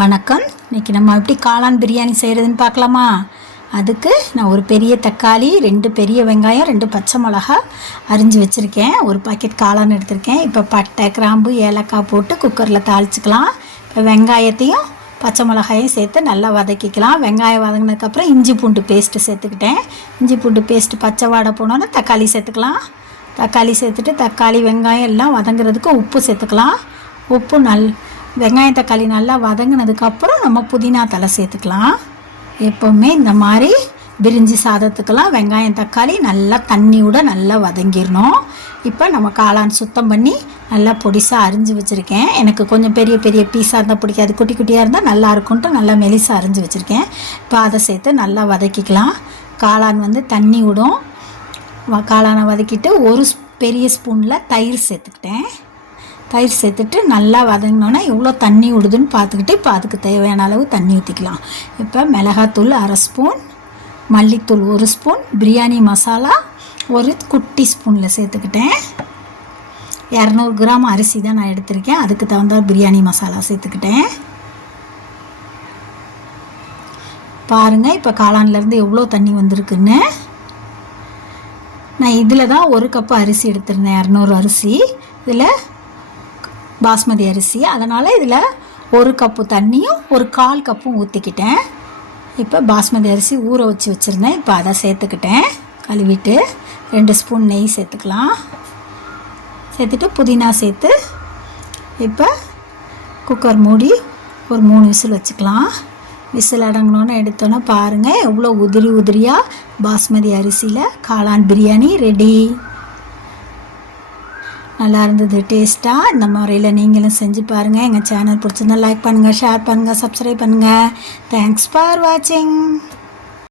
வணக்கம். இன்றைக்கி நம்ம எப்படி காளான் பிரியாணி செய்கிறதுன்னு பார்க்கலாமா? அதுக்கு நான் ஒரு பெரிய தக்காளி, 2 பெரிய வெங்காயம், 2 பச்சை மிளகா அரிஞ்சு வச்சுருக்கேன். ஒரு பாக்கெட் காளான் எடுத்திருக்கேன். இப்போ பட்டை, கிராம்பு, ஏலக்காய் போட்டு குக்கரில் தாளிச்சிக்கலாம். இப்போ வெங்காயத்தையும் பச்சை மிளகாயும் சேர்த்து நல்லா வதக்கிக்கலாம். வெங்காயம் வதங்கினதுக்கப்புறம் இஞ்சி பூண்டு பேஸ்ட்டு சேர்த்துக்கிட்டேன். இஞ்சி பூண்டு பேஸ்ட்டு பச்சை வாடை போனோன்னா தக்காளி சேர்த்துக்கலாம். தக்காளி சேர்த்துட்டு தக்காளி வெங்காயம் எல்லாம் வதங்குறதுக்கு உப்பு சேர்த்துக்கலாம். உப்பு வெங்காயம் தக்காளி நல்லா வதங்கினதுக்கப்புறம் நம்ம புதினா தலை சேர்த்துக்கலாம். எப்போவுமே இந்த மாதிரி பிரிஞ்சி சாதத்துக்கெல்லாம் வெங்காயம் தக்காளி நல்லா தண்ணியோட நல்லா வதங்கிடணும். இப்போ நம்ம காளான் சுத்தம் பண்ணி நல்லா பொடிசாக அரிஞ்சு வச்சுருக்கேன். எனக்கு கொஞ்சம் பெரிய பெரிய பீஸாக இருந்தால் பிடிக்காது, குட்டி குட்டியாக இருந்தால் நல்லா இருக்கும்ன்ட்டு நல்லா மெலிசாக அரிஞ்சு வச்சுருக்கேன். இப்போ அதை சேர்த்து நல்லா வதக்கிக்கலாம். காளான் தண்ணி விடும். காளானை வதக்கிட்டு ஒரு பெரிய ஸ்பூனில் தயிர் சேர்த்துக்கிட்டேன். தயிர் சேர்த்துட்டு நல்லா வதங்கினோன்னா எவ்வளோ தண்ணி விடுதுன்னு பார்த்துக்கிட்டு இப்போ அதுக்கு தேவையான அளவு தண்ணி ஊற்றிக்கலாம். இப்போ மிளகாத்தூள் 1/2 ஸ்பூன், மல்லித்தூள் 1 ஸ்பூன், பிரியாணி மசாலா ஒரு குட்டி ஸ்பூனில் சேர்த்துக்கிட்டேன். 200 கிராம் அரிசி தான் நான் எடுத்திருக்கேன். அதுக்கு தகுந்த பிரியாணி மசாலா சேர்த்துக்கிட்டேன். பாருங்கள் இப்போ காளான்லேருந்து எவ்வளோ தண்ணி வந்திருக்குன்னு. நான் இதில் தான் 1 கப்பு அரிசி எடுத்திருந்தேன். 200 அரிசி, இதில் பாஸ்மதி அரிசி. அதனால் இதில் 1 கப்பு தண்ணியும் 1/4 கப்பும் ஊற்றிக்கிட்டேன். இப்போ பாஸ்மதி அரிசி ஊற வச்சுருந்தேன். இப்போ அதை சேர்த்துக்கிட்டேன். கழுவிட்டு 2 ஸ்பூன் நெய் சேர்த்துக்கலாம். சேர்த்துட்டு புதினா சேர்த்து இப்போ குக்கர் மூடி ஒரு 3 விசில் வச்சுக்கலாம். விசில் அடங்கினோன்னு எடுத்தோன்னே பாருங்கள் எவ்வளோ உதிரி உதிரியாக பாஸ்மதி அரிசியில் காளான் பிரியாணி ரெடி. நல்லா இருந்தது டேஸ்ட்டாக. இந்த முறையில் நீங்களும் செஞ்சு பாருங்கள். எங்கள் சேனல் பிடிச்சிருந்தா லைக் பண்ணுங்கள், ஷேர் பண்ணுங்கள், சப்ஸ்கிரைப் பண்ணுங்கள். தேங்க்ஸ் ஃபார் வாட்சிங்.